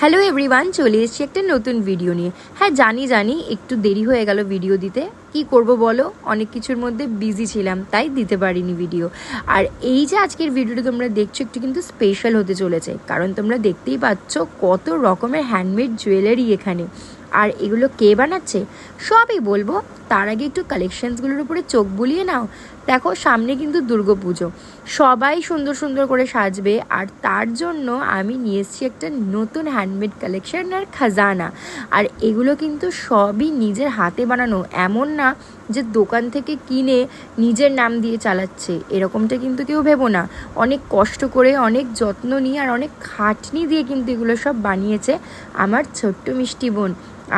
Hello everyone, চলে এসেছি একটা নতুন ভিডিও নিয়ে। হ্যাঁ জানি একটু দেরি হয়ে গেল ভিডিও দিতে। কি করব বলো, অনেক কিছুর মধ্যে বিজি ছিলাম, তাই দিতে পারিনি ভিডিও। আর এই যে আজকের ভিডিওটা তোমরা দেখছো, একটু কিন্তু স্পেশাল হতে চলেছে, কারণ তোমরা দেখতেই পাচ্ছ কত রকমের হ্যান্ডমেড জুয়েলারি এখানে। আর এগুলো কে বানাচ্ছে সবই বলবো, তার আগে একটু কালেকশনসগুলোর উপরে চোখ বুলিয়ে নাও। দেখো সামনে কিন্তু দুর্গাপুজো, সবাই সুন্দর সুন্দর করে সাজবে, আর তার জন্য আমি নিয়ে এসেছি একটা নতুন হ্যান্ডমেড কালেকশন আর খাজানা। আর এগুলো কিন্তু সবই নিজের হাতে বানানো, এমন না যে দোকান থেকে কিনে নিজের নাম দিয়ে চালাচ্ছে, এরকমটা কিন্তু কেউ ভেবো না। অনেক কষ্ট করে, অনেক যত্ন নিয়ে আর অনেক খাটনি দিয়ে কিন্তু এগুলো সব বানিয়েছে আমার ছোট্ট মিষ্টি বোন,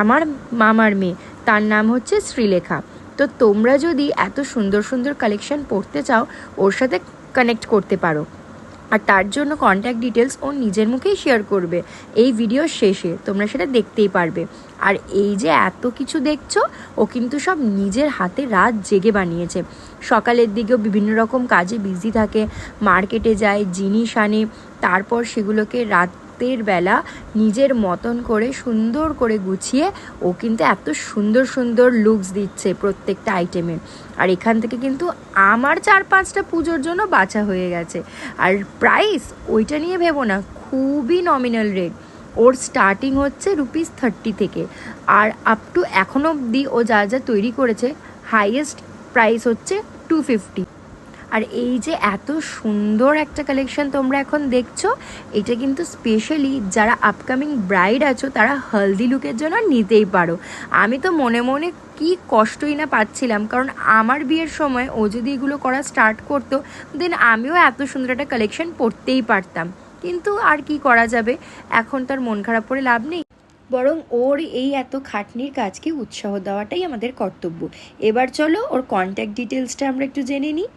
আমার মামার মেয়ে। তার নাম হচ্ছে শ্রীলেখা। তো তোমরা যদি এত সুন্দর সুন্দর কালেকশন পড়তে চাও, ওর সাথে কানেক্ট করতে পারো। আর তার জন্য কন্ট্যাক্ট ডিটেলস ও নিজের মুখেই শেয়ার করবে এই ভিডিওর শেষে, তোমরা সেটা দেখতেই পারবে। আর এই যে এত কিছু দেখছো, ও কিন্তু সব নিজের হাতে রাত জেগে বানিয়েছে। সকালের দিকেও বিভিন্ন রকম কাজে বিজি থাকে, মার্কেটে যায়, জিনিস আনে, তারপর সেগুলোকে রাতের বেলা নিজের মতন করে সুন্দর করে গুছিয়ে ও কিন্তু এত সুন্দর সুন্দর লুকস দিচ্ছে প্রত্যেকটা আইটেমে। আর এখান থেকে কিন্তু আমার 4-5টা পুজোর জন্য বাছা হয়ে গেছে। আর প্রাইস ওইটা নিয়ে ভেবো না, খুবই নমিনাল রেট। ওর স্টার্টিং হচ্ছে ₹30 থেকে, আর আপ টু এখনও অবধি ও যা যা তৈরি করেছে হাইয়েস্ট প্রাইস হচ্ছে 250। আর এই যে এত সুন্দর একটা কালেকশন তোমরা এখন দেখছো, এটা কিন্তু স্পেশালি যারা আপকামিং ব্রাইড আছো তারা হলদি লুকের জন্য নিতেই পারো। আমি তো মনে মনে কি কষ্টই না পাচ্ছিলাম, কারণ আমার বিয়ের সময় ও যদি এগুলো করা স্টার্ট করতো, দেন আমিও এত সুন্দর একটা কালেকশন পরতেই পারতাম। কিন্তু আর কি করা যাবে, এখন তার মন খারাপ করে লাভ নেই, বরং ওর এই এত খাটনির কাজকে উৎসাহ দেওয়াটাই আমাদের কর্তব্য। এবার চলো ওর কন্ট্যাক্ট ডিটেলসটা আমরা একটু জেনে নিই।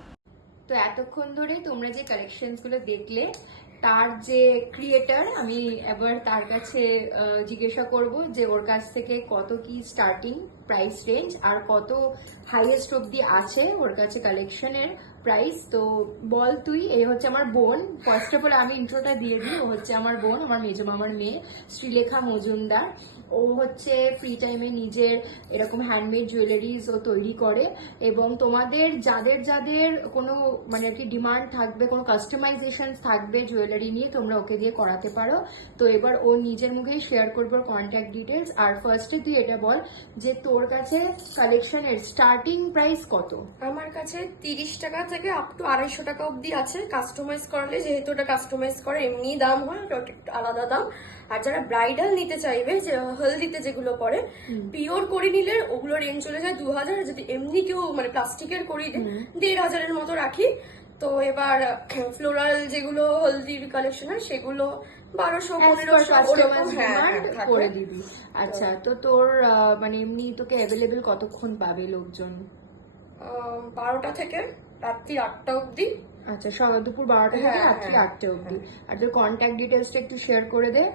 তো এতক্ষণ ধরে তোমরা যে কালেকশনসগুলো দেখলে, তার যে ক্রিয়েটার, আমি এবার তার কাছে জিজ্ঞাসা করব যে ওর কাছ থেকে কত কি স্টার্টিং প্রাইস রেঞ্জ আর কত হাইয়েস্ট অবধি আছে ওর কাছে কালেকশনের প্রাইস। তো বল তুই, এই হচ্ছে আমার বোন। ফার্স্ট অফ অল আমি ইন্ট্রোটা দিয়ে দিই, ও হচ্ছে আমার বোন, আমার মেজো মামার মেয়ে, শ্রীলেখা মজুমদার। ও হচ্ছে ফ্রি টাইমে নিজের এরকম হ্যান্ডমেড জুয়েলারিজ ও তৈরি করে, এবং তোমাদের যাদের যাদের কোনো মানে আর কি ডিমান্ড থাকবে, কোনো কাস্টমাইজেশন থাকবে জুয়েলারি নিয়ে, তোমরা ওকে দিয়ে করাতে পারো। তো এবার ও নিজের মুখেই শেয়ার করবে কন্ট্যাক্ট ডিটেলস। আর ফার্স্টে তুই এটা বল যে তোর কাছে কালেকশনের স্টার্টিং প্রাইস কত? আমার কাছে 30 টাকা থেকে আপ টু 250 টাকা অব্দি আছে। কাস্টমাইজ করলে, যেহেতু ওটা কাস্টমাইজ করে এমনি দাম হয়, ওটা একটু আলাদা দাম। আর যারা ব্রাইডাল নিতে চাইবে, যে হলদিতে যেগুলো করে পিওর করে নিলে ওগুলো রেঞ্জ চলে যায় 2000। যদি এমনি কেউ মানে প্লাস্টিকের করি 1500-এর মতো রাখি। তো এবার ফ্লোরাল যেগুলো হলদির কালেকশন হয় সেগুলো 1200-1500 করে দিবি। আচ্ছা, তো তোর মানে এমনি তোকে অ্যাভেলেবেল কতক্ষণ পাবে লোকজন? 12টা থেকে রাত্রি 8টা অব্দি। আচ্ছা, দুপুর 12টা থেকে রাত্রি 8টা অব্দি। আর তোর কন্ট্যাক্ট ডিটেলসটা একটু শেয়ার করে দে।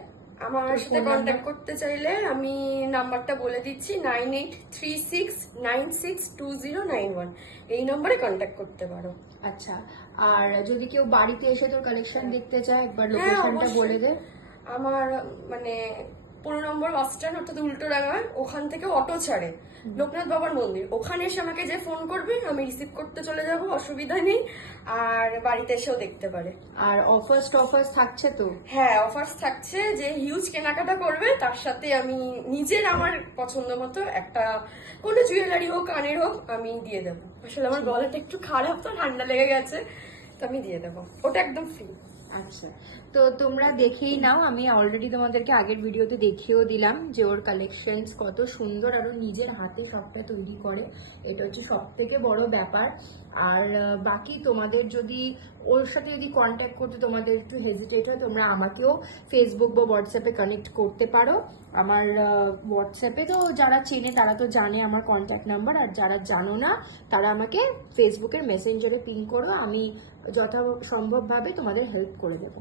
আমার সাথে কন্ট্যাক্ট করতে চাইলে আমি নাম্বারটা বলে দিচ্ছি, 9836962091। এই নম্বরে কন্ট্যাক্ট করতে পারো। আচ্ছা, আর যদি কেউ বাড়িতে এসে তোর কালেকশন দেখতে চায়, একবার লোকেশনটা বলে দে। আমার মানে 15 নম্বর বাস স্ট্যান্ড, অর্থাৎ উল্টোডাঙ্গা, ওখান থেকে অটো ছাড়ে লোকনাথ বাবার মন্দির, ওখানে এসে আমাকে যে ফোন করবে আমি রিসিভ করতে চলে যাব, অসুবিধা নেই। আর বাড়িতে এসেও দেখতে পারে। আর অফার্স থাকছে তো? হ্যাঁ, অফার্স থাকছে। যে হিউজ কেনাকাটা করবে তার সাথে আমি নিজের আমার পছন্দ মতো একটা কোনো জুয়েলারি হোক, কানের হোক, আমি দিয়ে দেবো। আসলে আমার গলাটা একটু খারাপ, তো ঠান্ডা লেগে গেছে, তো আমি দিয়ে দেবো, ওটা একদম ফ্রি। আচ্ছা, তো তোমরা দেখেই নাও, আমি অলরেডি তোমাদেরকে আগের ভিডিওতে দেখিয়েও দিলাম যে ওর কালেকশনস কত সুন্দর, আর ও নিজের হাতে সবটা তৈরি করে, এটা হচ্ছে সব থেকে বড় ব্যাপার। আর বাকি তোমাদের যদি ওর সাথে যদি কন্ট্যাক্ট করতে তোমাদের একটু হেজিটেট হয়, তোমরা আমাকেও ফেসবুক বা হোয়াটসঅ্যাপে কানেক্ট করতে পারো। আমার হোয়াটসঅ্যাপে তো যারা চেনে তারা তো জানে আমার কন্ট্যাক্ট নাম্বার, আর যারা জানো না তারা আমাকে ফেসবুকের মেসেঞ্জারে পিং করো, আমি যথাসম্ভবভাবে তোমাদের হেল্প করে দেবো।